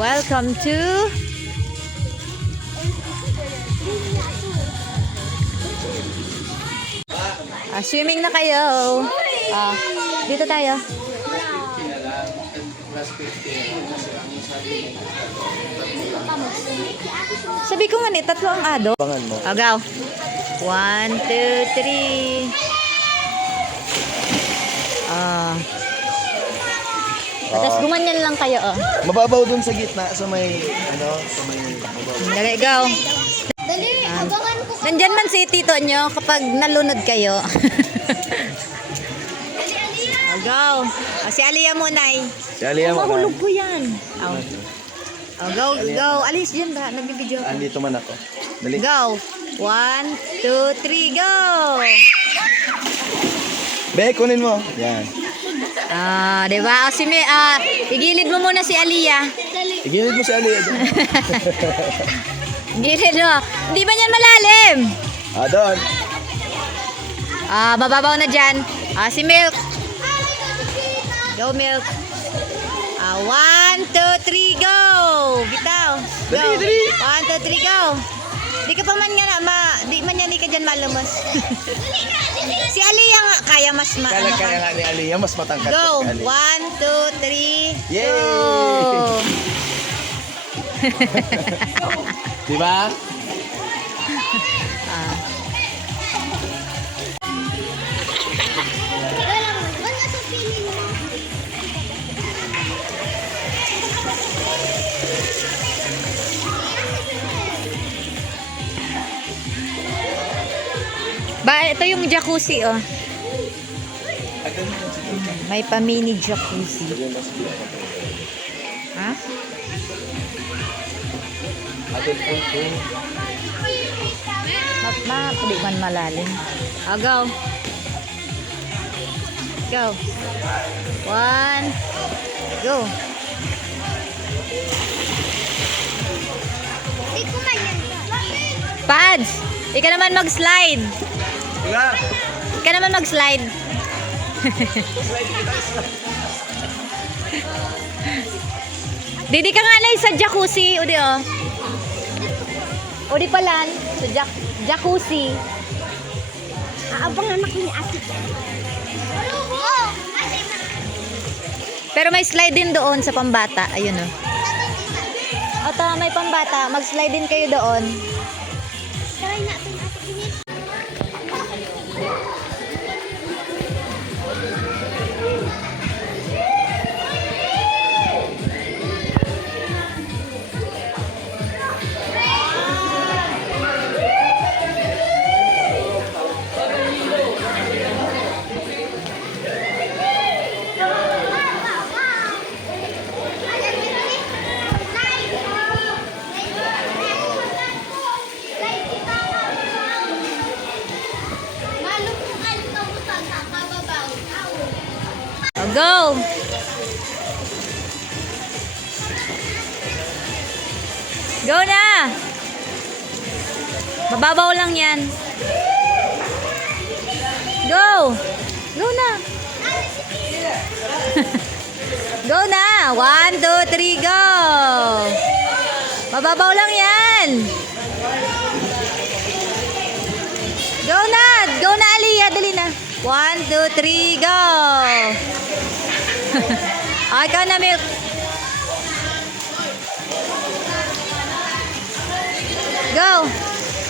Welcome to swimming na kayo. Dito tayo. Sabi ko nga tatlo ang ado. Bangan mo. Agaw. 1, 2, 3. Tapos gumanyan lang kayo, Mababaw dun sa gitna, sa may, sa may mababaw. Dali, go. Nandyan man si tito nyo kapag nalunod kayo. Go. Si Aliyah muna eh. Si Aliyah mo. Mahulog ko yan. Go, go. Alis dyan ba? Nagbibideo ko. Andito man ako. Dali. Go. 1, 2, 3, go. Be, kunin mo. Yan. Diba? Igilid mo muna si Aliyah. Igilid mo si Aliyah dyan. Igilid mo. Hindi ba yan malalim? Doon. Mababaw na dyan. Si Milk. Go, Milk. 1, 2, 3, go. Bitaw. Go. Dali, dali. 1, 2, 3, go. Di ka pa man nga di man yan ka dyan malumos. Si Aliyah nga, kaya mas Kaya nga ni Aliyah, mas matangkat. Go. Si 1, Aliyah. 2, 3, Yay! go. Diba? Ito yung jacuzzi, May pa-mini jacuzzi. Ha? Pwede man malalim. Go. Go. 1. Go. Pads! Ika naman mag-slide. Ika naman mag-slide. Didi ka nga na sa jacuzzi. Udi Udi palan. Sa jacuzzi. Abang anak ni ate. Pero may slide din doon sa pambata. Ayun At may pambata. Mag-slide din kayo doon. Try natin ate ini. Go! Go na! Mababaw lang yan. Go! Go na! Go na! 1, 2, 3, go! Mababaw lang yan! Go na! Go na, Aliyah! Dali na! 1, 2, 3, go! Ikaw na, Milk. Go.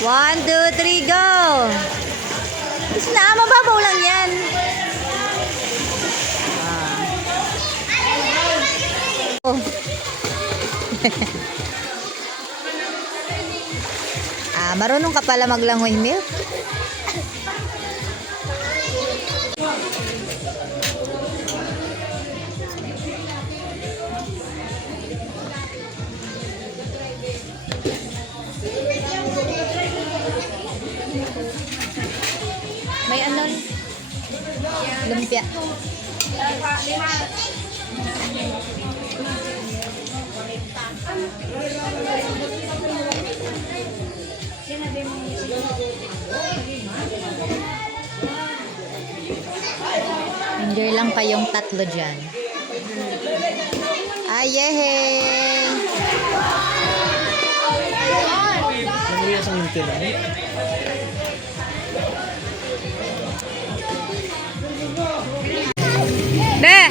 1, 2, 3, go. Gusto na, mababaw lang yan. Marunong ka pala maglangoy, Milk? May lumpia. Enjoy lang kayong tatlo dyan. Ayehe! internet. Be!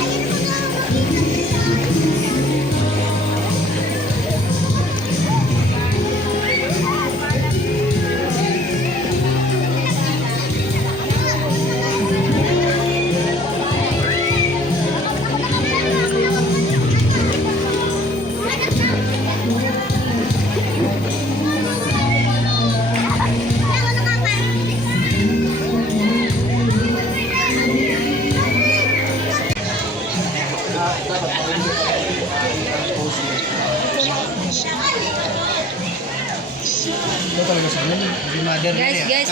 Ito talaga sa amin. Hindi mother Guys,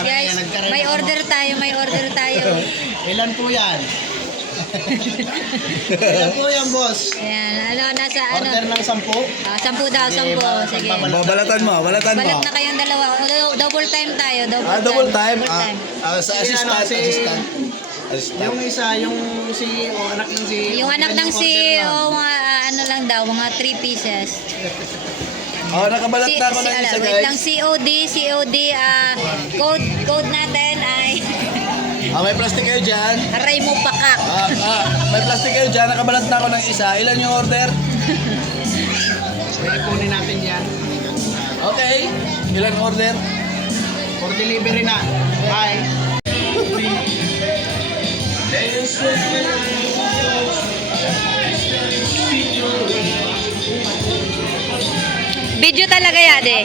may order tayo. Ilan po yan? Ilan po yan, boss? Ayan, nasa Order ng 10? 10 daw, 10. Sige. Balatan mo. Balat na kayong dalawa. Double time tayo. Double time. Double time. Sa assistant. Yung isa, yung CEO, anak ng CEO. Yung anak ng CEO, mga ano lang daw, mga 3 pieces. Nakabalat na ako ng isa, Wait lang, guys. COD, code natin ay May plastic kayo dyan. Aray mo pakak. May plastic kayo dyan. Nakabalat na ako ng isa. Ilan yung order? Ipunin natin yan. Okay. Ilan order? For delivery na. Bye. Video talaga yan eh.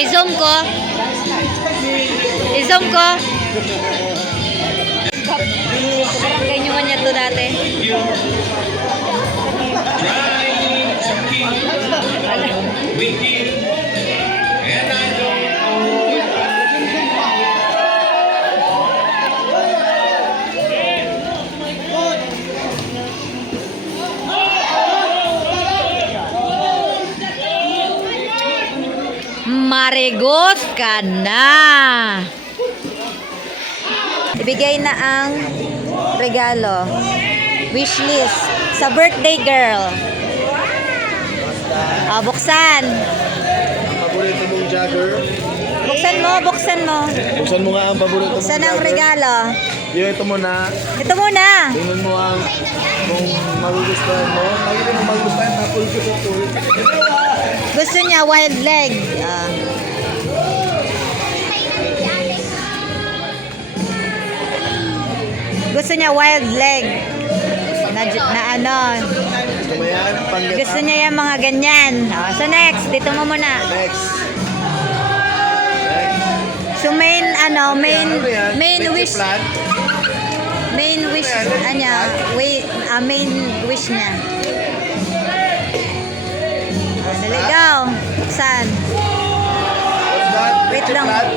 I-zoom ko. Parang ganyan man yan to dati. Marigos ka na. Ibigay na ang regalo. Wishlist sa birthday girl. Buksan. Paborito mong jogger. Buksan mo. Buksan mo nga ang paborito mong Buksan ang jogger. regalo. Ito muna. Ito muna. Tingnan mo ang kung magugustuhan mo. Pag hindi mo magugustuhan, tapos ko sa pool. Gusto niya wild leg. Gusto niya wild leg. Na ano. Gusto mo yan? Pang-get Gusto niya yung mga ganyan. So next, dito mo muna. Next. So main yan? main Pizza wish plant? main wish main wish niya. Dali daw. Saan? What's that? Wait Pizza lang. plant?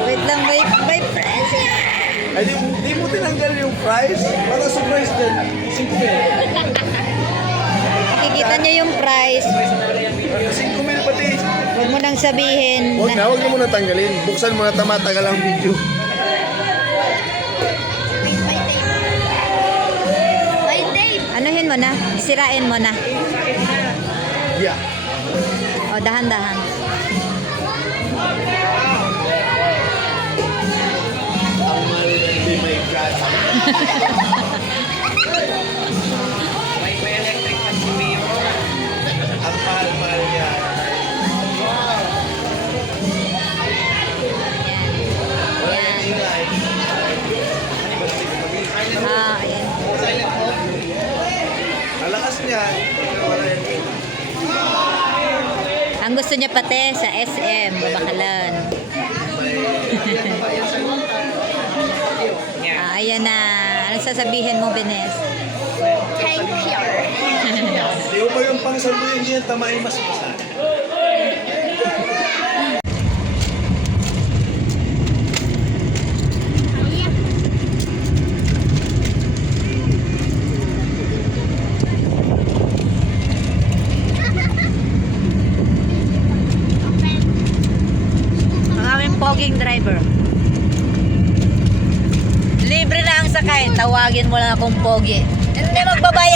May press yan. Ay, di mo tinanggal yung price? Para surprise din. 5,000. Makikita niyo yung price. 5,000 pati. Huwag mo nang sabihin. Huwag na muna tanggalin. Buksan mo na tamatagal ang video. Anuhin mo na. Sirain mo na. Yeah. Dahan-dahan. Ang mahal hindi may gas. Ang mahal niya. Wala yung ingay. Ayan. Alakas niya. Wala yung ingay. Ang gusto niya pati sa SM, Babakalan. Ayan na. Ano sasabihin mo, Benes? Thank you. Di mo ba yung pang-salbuyan niya tamain mas masana? Ang aming poging driver. Libre na ang sakay. Tawagin mo lang akong pogi. Hindi magbabayad.